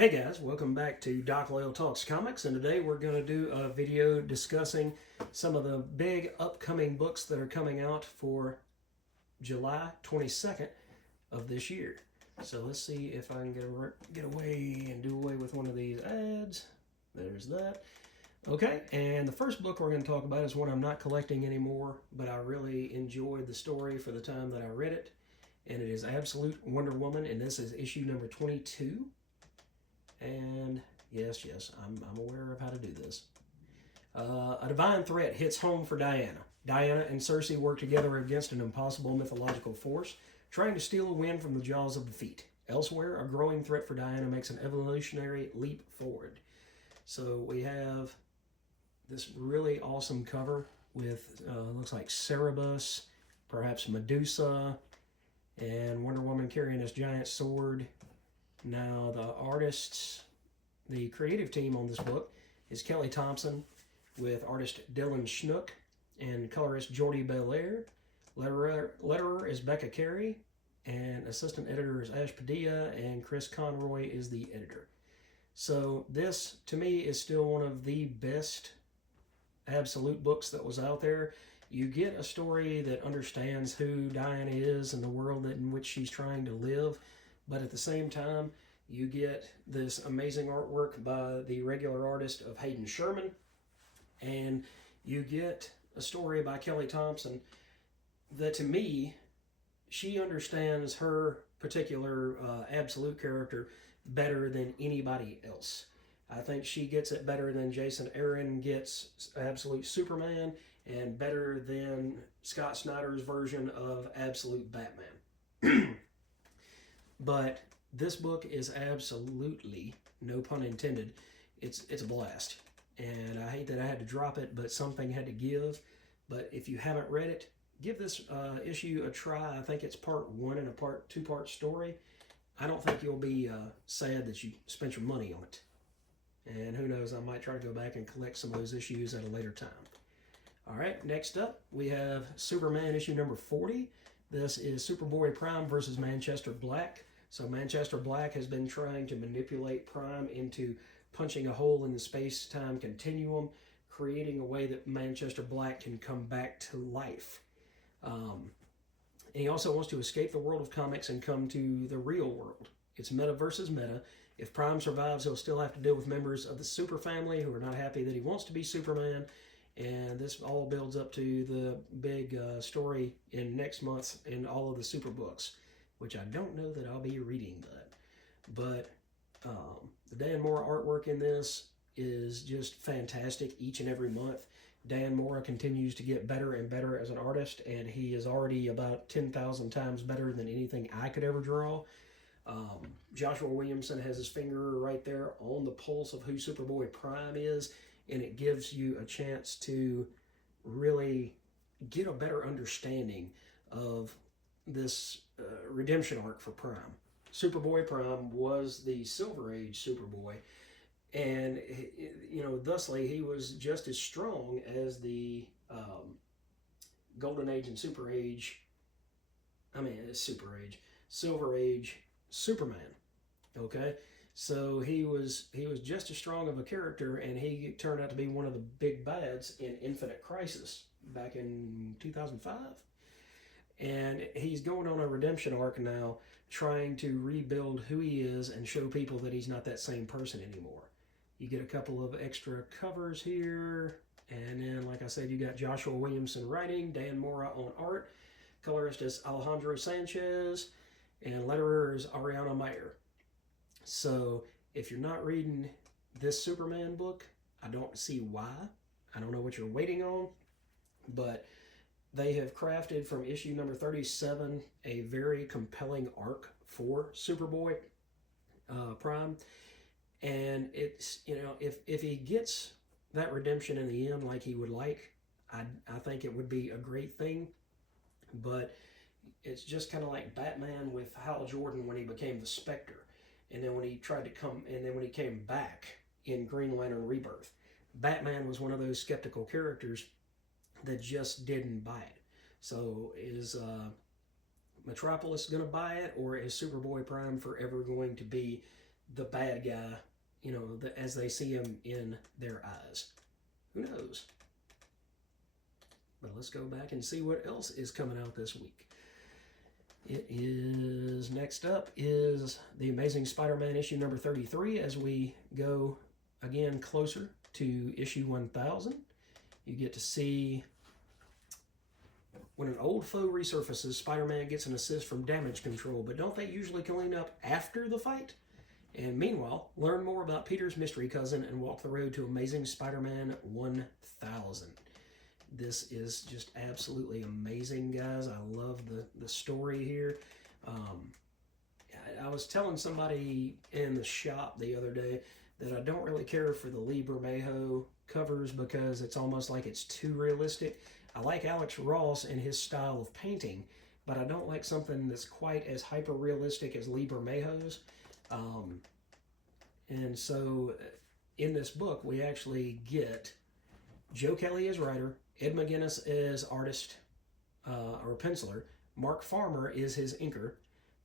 Hey guys, welcome back to Doc Loyal Talks Comics, and today we're going to do a video discussing some of the big upcoming books that are coming out for July 22nd of this year. So let's see if I can get away and do away with one of these ads. There's that. Okay, and the first book we're going to talk about is one I'm not collecting anymore, but I really enjoyed the story for the time that I read it, and it is Absolute Wonder Woman, and this is issue number 22. And yes, I'm aware of how to do this. A divine threat hits home for Diana. Diana and Circe work together against an impossible mythological force, trying to steal a win from the jaws of defeat. Elsewhere, a growing threat for Diana makes an evolutionary leap forward. So we have this really awesome cover with, looks like Cerberus, perhaps Medusa, and Wonder Woman carrying this giant sword. Now, the creative team on this book is Kelly Thompson with artist Dylan Schnook and colorist Jordi Belair. Letterer is Becca Carey, and assistant editor is Ash Padilla, and Chris Conroy is the editor. So this, to me, is still one of the best Absolute books that was out there. You get a story that understands who Diana is and the world in which she's trying to live, but at the same time, you get this amazing artwork by the regular artist of Hayden Sherman, and you get a story by Kelly Thompson that, to me, she understands her particular Absolute character better than anybody else. I think she gets it better than Jason Aaron gets Absolute Superman, and better than Scott Snyder's version of Absolute Batman. But this book is absolutely, no pun intended, it's a blast. And I hate that I had to drop it, but something had to give. But if you haven't read it, give this issue a try. I think it's part one in a two-part story. I don't think you'll be sad that you spent your money on it. And who knows, I might try to go back and collect some of those issues at a later time. All right, next up, we have Superman issue number 40. This is Superboy Prime versus Manchester Black. So Manchester Black has been trying to manipulate Prime into punching a hole in the space-time continuum, creating a way that Manchester Black can come back to life. And he also wants to escape the world of comics and come to the real world. It's meta versus meta. If Prime survives, he'll still have to deal with members of the Super family who are not happy that he wants to be Superman. And this all builds up to the big story in next month in all of the Super books, which I don't know that I'll be reading that. But the Dan Mora artwork in this is just fantastic each and every month. Dan Mora continues to get better and better as an artist, and he is already about 10,000 times better than anything I could ever draw. Joshua Williamson has his finger right there on the pulse of who Superboy Prime is, and it gives you a chance to really get a better understanding of this redemption arc for Prime. Superboy Prime was the Silver Age Superboy, and thusly he was just as strong as the Golden Age and Silver Age Superman. Okay, so he was just as strong of a character, and he turned out to be one of the big bads in Infinite Crisis back in 2005. And he's going on a redemption arc now, trying to rebuild who he is and show people that he's not that same person anymore. You get a couple of extra covers here, and then, like I said, you got Joshua Williamson writing, Dan Mora on art, colorist is Alejandro Sanchez, and letterer is Ariana Meyer. So if you're not reading this Superman book, I don't see why. I don't know what you're waiting on, but they have crafted from issue number 37 a very compelling arc for Superboy Prime. And it's, if he gets that redemption in the end like he would like, I think it would be a great thing. But it's just kind of like Batman with Hal Jordan when he became the Spectre, and then when he came back in Green Lantern Rebirth. Batman was one of those skeptical characters that just didn't buy it. So is Metropolis going to buy it, or is Superboy Prime forever going to be the bad guy, as they see him in their eyes. Who knows? But let's go back and see what else is coming out this week. It is, next up is The Amazing Spider-Man issue number 33, as we go again closer to issue 1000. You get to see when an old foe resurfaces, Spider-Man gets an assist from damage control, but don't they usually clean up after the fight? And meanwhile, learn more about Peter's mystery cousin and walk the road to Amazing Spider-Man 1000. This is just absolutely amazing, guys. I love the story here. I was telling somebody in the shop the other day that I don't really care for the Lee Bermejo covers because it's almost like it's too realistic. I like Alex Ross and his style of painting, but I don't like something that's quite as hyper-realistic as Lee Bermejo's. And so in this book, we actually get Joe Kelly as writer, Ed McGuinness as artist or penciler, Mark Farmer is his inker,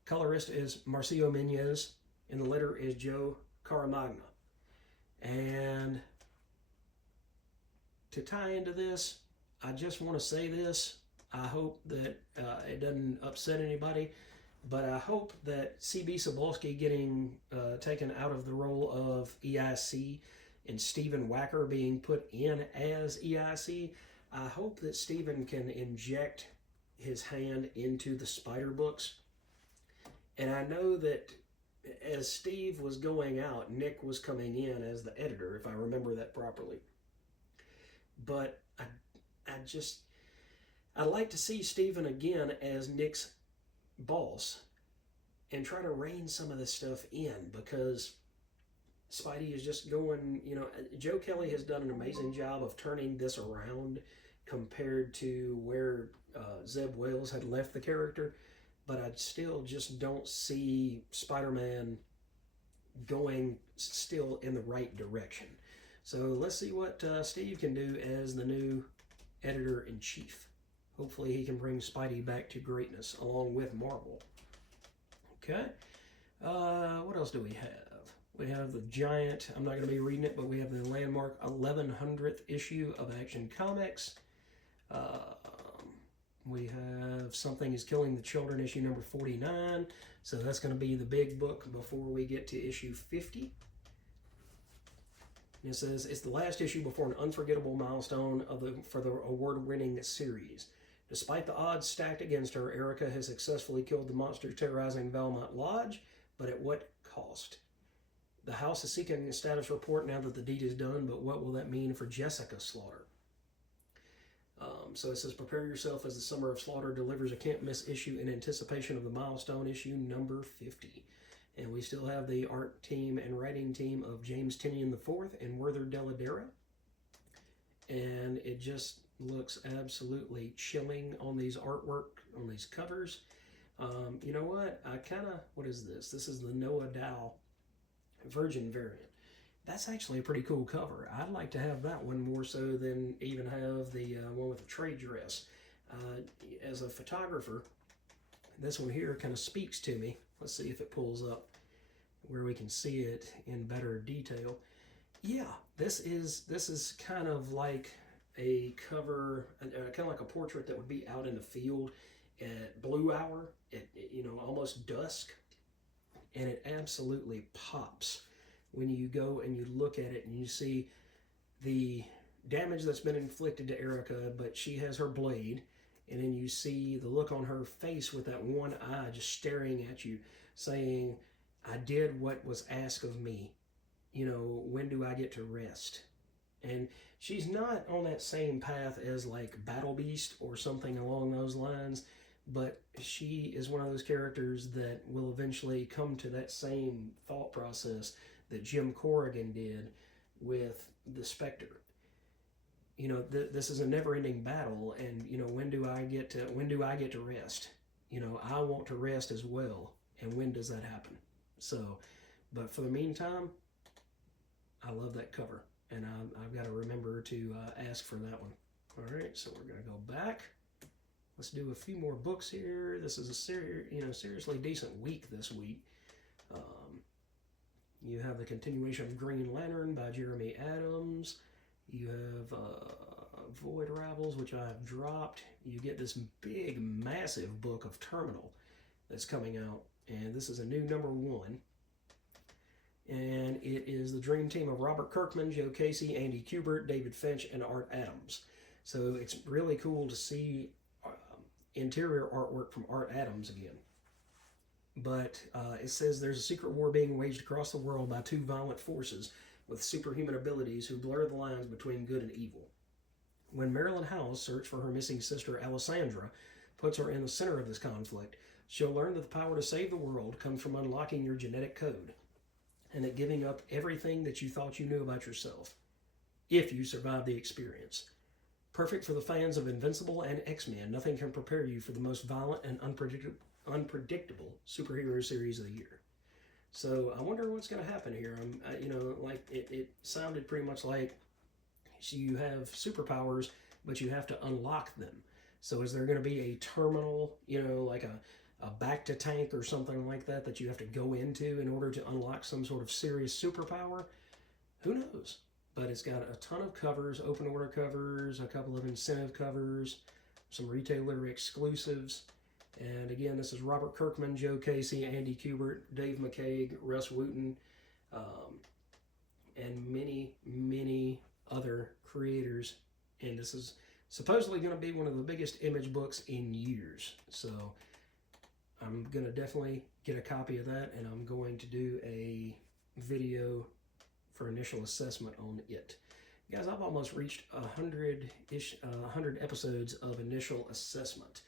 colorist is Marcio Menez, and the letter is Joe Caramagna. And to tie into this, I just want to say this. I hope that it doesn't upset anybody, but I hope that C.B. Cebulski getting taken out of the role of EIC and Stephen Wacker being put in as EIC, I hope that Stephen can inject his hand into the Spider books. And I know that as Steve was going out, Nick was coming in as the editor, if I remember that properly. But I'd like to see Stephen again as Nick's boss and try to rein some of this stuff in, because Spidey is just going, Joe Kelly has done an amazing job of turning this around compared to where Zeb Wells had left the character, but I still just don't see Spider-Man going still in the right direction. So let's see what Steve can do as the new editor-in-chief. Hopefully he can bring Spidey back to greatness along with Marvel. Okay. What else do we have? We have the giant, I'm not going to be reading it, but we have the landmark 1100th issue of Action Comics. We have Something is Killing the Children, issue number 49. So that's going to be the big book before we get to issue 50. And it says, it's the last issue before an unforgettable milestone for the award-winning series. Despite the odds stacked against her, Erica has successfully killed the monster terrorizing Valmont Lodge, but at what cost? The House is seeking a status report now that the deed is done, but what will that mean for Jessica Slaughter? So it says, prepare yourself as the Summer of Slaughter delivers a can't-miss issue in anticipation of the milestone issue number 50. And we still have the art team and writing team of James Tynion IV and Werther Dell'Edera. And it just looks absolutely chilling on these artwork, on these covers. You know what? What is this? This is the Noah Dow Virgin variant. That's actually a pretty cool cover. I'd like to have that one more so than even have the one with the trade dress. As a photographer, this one here kind of speaks to me. Let's see if it pulls up where we can see it in better detail. Yeah, this is kind of like a cover, kind of like a portrait that would be out in the field at blue hour, at almost dusk, and it absolutely pops when you go and you look at it and you see the damage that's been inflicted to Erica, but she has her blade, and then you see the look on her face with that one eye just staring at you, saying, I did what was asked of me. When do I get to rest? And she's not on that same path as like Battle Beast or something along those lines, but she is one of those characters that will eventually come to that same thought process that Jim Corrigan did with the Spectre. This is a never-ending battle, and when do I get to rest? I want to rest as well, and when does that happen? So, but for the meantime, I love that cover, and I've got to remember to ask for that one. All right, so we're gonna go back. Let's do a few more books here. This is a seriously decent week this week. You have the continuation of Green Lantern by Jeremy Adams. You have Void Rivals, which I have dropped. You get this big, massive book of Terminal that's coming out, and this is a new #1. And it is the dream team of Robert Kirkman, Joe Casey, Andy Kubert, David Finch, and Art Adams. So it's really cool to see interior artwork from Art Adams again. But it says there's a secret war being waged across the world by two violent forces with superhuman abilities who blur the lines between good and evil. When Marilyn Howe's search for her missing sister Alessandra puts her in the center of this conflict, she'll learn that the power to save the world comes from unlocking your genetic code, and that giving up everything that you thought you knew about yourself, if you survive the experience. Perfect for the fans of Invincible and X-Men, nothing can prepare you for the most violent and unpredictable superhero series of the year. So I wonder what's going to happen here. It sounded pretty much like you have superpowers, but you have to unlock them. So is there going to be a terminal, like a back to tank or something like that you have to go into in order to unlock some sort of serious superpower? Who knows? But it's got a ton of covers, open order covers, a couple of incentive covers, some retailer exclusives. And again, this is Robert Kirkman, Joe Casey, Andy Kubert, Dave McCaig, Russ Wooten, and many, many other creators. And this is supposedly going to be one of the biggest Image books in years. So I'm going to definitely get a copy of that, and I'm going to do a video for initial assessment on it. Guys, I've almost reached 100 episodes of initial assessment.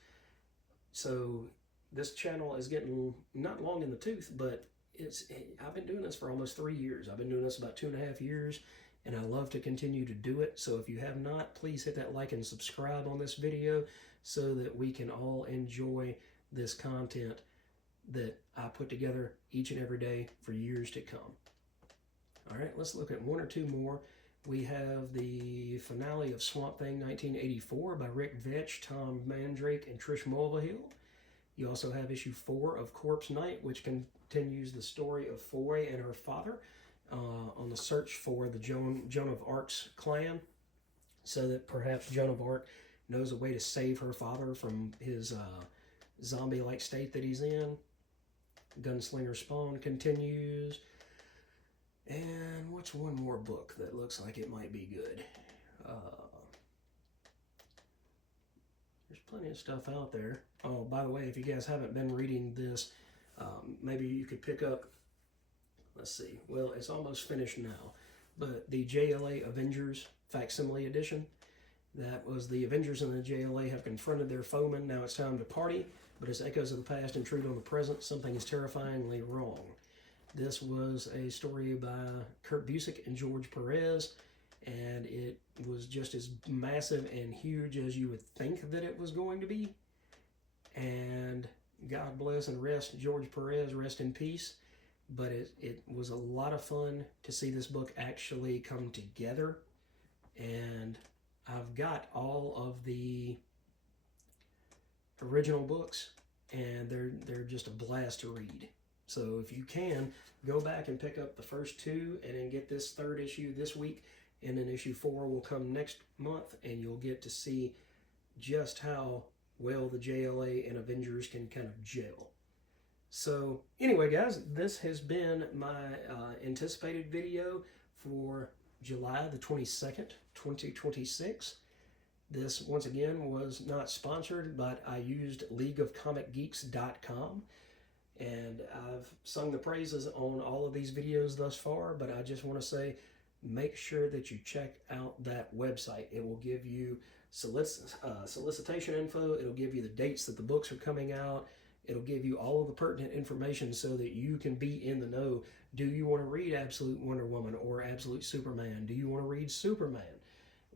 So this channel is getting not long in the tooth, but I've been doing this for almost 3 years. I've been doing this about 2.5 years, and I love to continue to do it. So if you have not, please hit that like and subscribe on this video so that we can all enjoy this content that I put together each and every day for years to come. All right, let's look at one or two more. We have the finale of Swamp Thing 1984 by Rick Veitch, Tom Mandrake, and Trish Mulvihill. You also have issue 4 of Corpse Knight, which continues the story of Foy and her father on the search for the Joan of Arc's clan, so that perhaps Joan of Arc knows a way to save her father from his zombie-like state that he's in. Gunslinger Spawn continues. And what's one more book that looks like it might be good? There's plenty of stuff out there. Oh, by the way, if you guys haven't been reading this, maybe you could pick up, let's see, well, it's almost finished now, but the JLA Avengers Facsimile Edition. That was the Avengers and the JLA have confronted their foemen. Now it's time to party, but as echoes of the past intrude on the present, something is terrifyingly wrong. This was a story by Kurt Busiek and George Perez, and it was just as massive and huge as you would think that it was going to be. And God bless and rest George Perez, rest in peace. But it was a lot of fun to see this book actually come together. And I've got all of the original books, and they're just a blast to read. So if you can, go back and pick up the first 2 and then get this 3rd issue this week, and then issue 4 will come next month, and you'll get to see just how well the JLA and Avengers can kind of gel. So anyway, guys, this has been my anticipated video for July the 22nd, 2026. This, once again, was not sponsored, but I used LeagueOfComicGeeks.com. And I've sung the praises on all of these videos thus far, but I just want to say, make sure that you check out that website. It will give you solicitation info. It'll give you the dates that the books are coming out. It'll give you all of the pertinent information so that you can be in the know. Do you want to read Absolute Wonder Woman or Absolute Superman? Do you want to read Superman?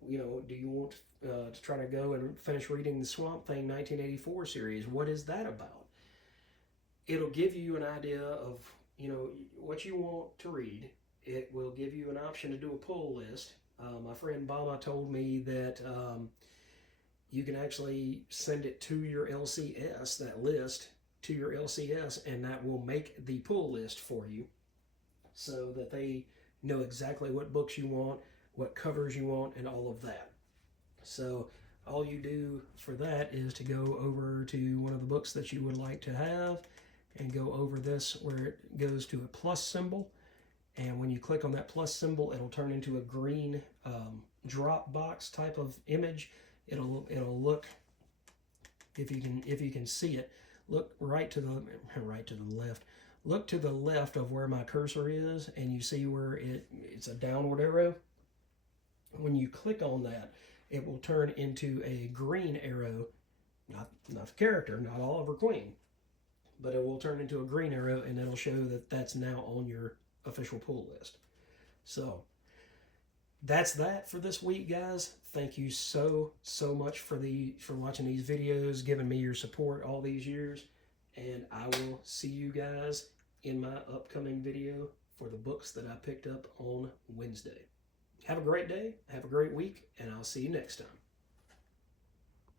Do you want to try to go and finish reading the Swamp Thing 1984 series? What is that about? It'll give you an idea of, what you want to read. It will give you an option to do a pull list. My friend Baba told me that you can actually send it to your LCS, that list, to your LCS, and that will make the pull list for you. so that they know exactly what books you want, what covers you want, and all of that. So all you do for that is to go over to one of the books that you would like to have and go over this where it goes to a plus symbol. And when you click on that plus symbol, it'll turn into a green drop box type of image. It'll look, if you can see it, look right to the left. Look to the left of where my cursor is, and you see where it's a downward arrow. When you click on that, it will turn into a green arrow, not the character, not Oliver Queen, but it will turn into a green arrow, and it'll show that that's now on your official pull list. So that's that for this week, guys. Thank you so much for watching these videos, giving me your support all these years, and I will see you guys in my upcoming video for the books that I picked up on Wednesday. Have a great day, have a great week, and I'll see you next time.